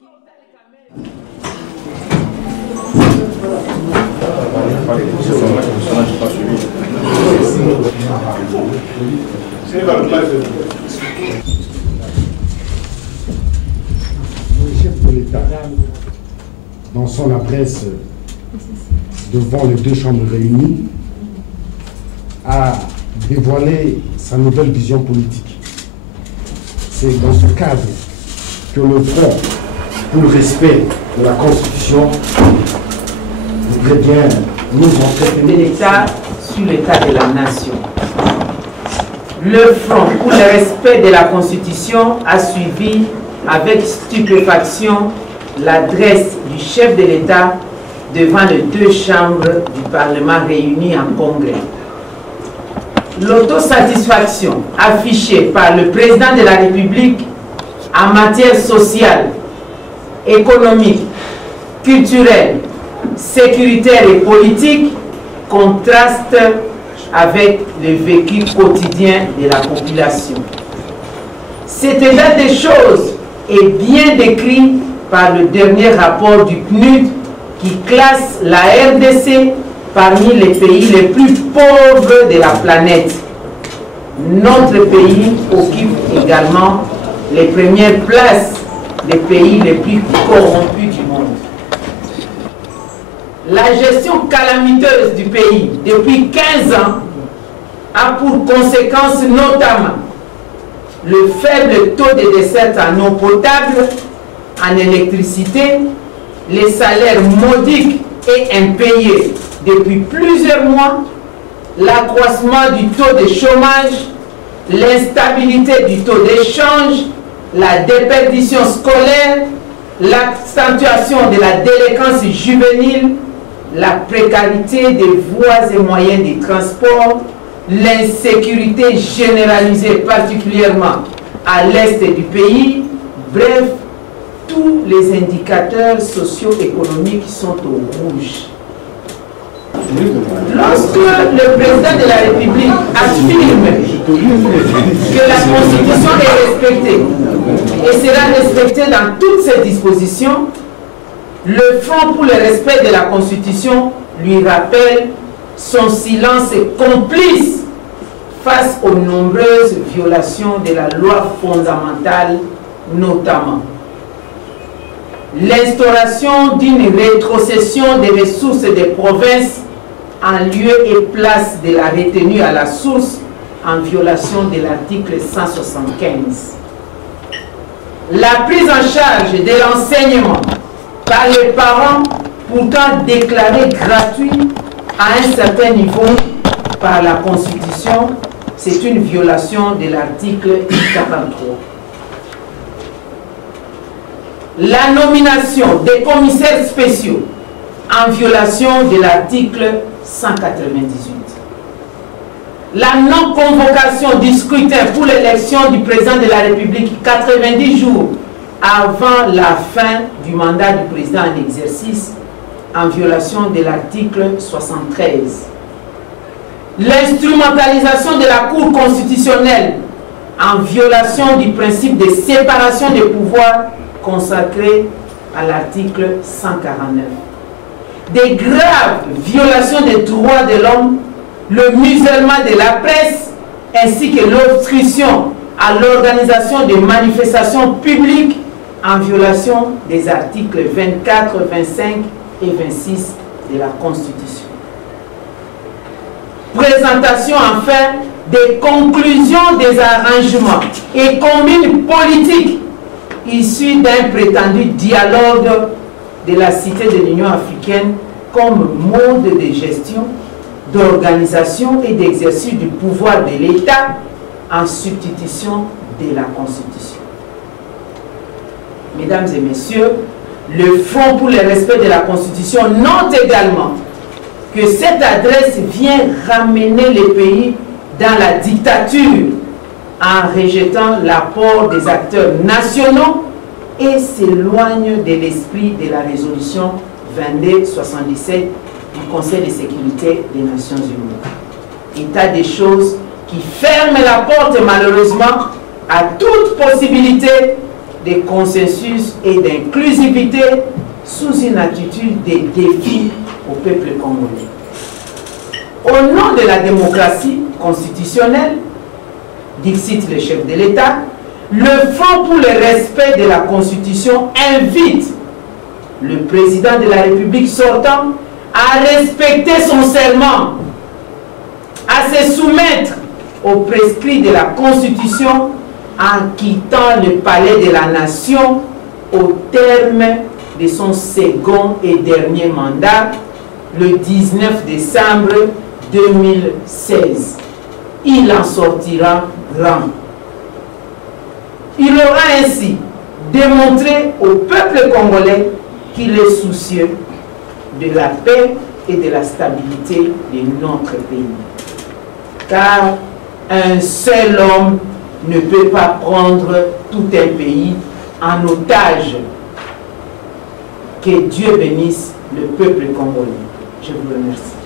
Le chef de l'État, dans son adresse devant les deux chambres réunies, a dévoilé sa nouvelle vision politique. C'est dans ce cadre que le Front pour le respect de la Constitution voudrait bien nous entretenir l'État sur l'état de la nation. Le Front pour le respect de la Constitution a suivi avec stupéfaction l'adresse du chef de l'État devant les deux chambres du Parlement réunies en congrès. L'autosatisfaction affichée par le président de la République en matière sociale, économique, culturelle, sécuritaire et politique contraste avec le vécu quotidien de la population. Cet état des choses est bien décrit par le dernier rapport du PNUD qui classe la RDC parmi les pays les plus pauvres de la planète. Notre pays occupe également les premières places des pays les plus corrompus du monde. La gestion calamiteuse du pays depuis 15 ans a pour conséquence notamment le faible taux de desserte en eau potable, en électricité, les salaires modiques et impayés depuis plusieurs mois, l'accroissement du taux de chômage, l'instabilité du taux d'échange, la déperdition scolaire, l'accentuation de la délinquance juvénile, la précarité des voies et moyens de transport, l'insécurité généralisée particulièrement à l'est du pays, bref, tous les indicateurs socio-économiques sont au rouge. Lorsque le président de la République affirme que la Constitution est respectée et sera respectée dans toutes ses dispositions, le Front pour le respect de la Constitution lui rappelle son silence complice face aux nombreuses violations de la loi fondamentale, notamment l'instauration d'une rétrocession des ressources des provinces en lieu et place de la retenue à la source en violation de l'article 175. La prise en charge de l'enseignement par les parents pourtant déclaré gratuit à un certain niveau par la Constitution, c'est une violation de l'article 43. La nomination des commissaires spéciaux en violation de l'article 198. La non-convocation du scrutin pour l'élection du président de la République 90 jours avant la fin du mandat du président en exercice en violation de l'article 73. L'instrumentalisation de la Cour constitutionnelle en violation du principe de séparation des pouvoirs consacré à l'article 149. Des graves violations des droits de l'homme, le musellement de la presse, ainsi que l'obstruction à l'organisation des manifestations publiques en violation des articles 24, 25 et 26 de la Constitution. Présentation enfin des conclusions des arrangements et combines politiques issus d'un prétendu dialogue de la Cité de l'Union africaine comme mode de gestion, d'organisation et d'exercice du pouvoir de l'État en substitution de la Constitution. Mesdames et messieurs, le Front pour le respect de la Constitution note également que cette adresse vient ramener le pays dans la dictature en rejetant l'apport des acteurs nationaux et s'éloigne de l'esprit de la résolution 2277 du Conseil de sécurité des Nations Unies. État des choses qui ferme la porte malheureusement à toute possibilité de consensus et d'inclusivité sous une attitude de défi au peuple congolais. Au nom de la démocratie constitutionnelle, dixit le chef de l'État, le Front pour le respect de la Constitution invite le président de la République sortant à respecter son serment, à se soumettre aux prescrits de la Constitution en quittant le palais de la Nation au terme de son second et dernier mandat, le 19 décembre 2016. Il en sortira grand. Il aura ainsi démontré au peuple congolais qu'il est soucieux de la paix et de la stabilité de notre pays. Car un seul homme ne peut pas prendre tout un pays en otage. Que Dieu bénisse le peuple congolais. Je vous remercie.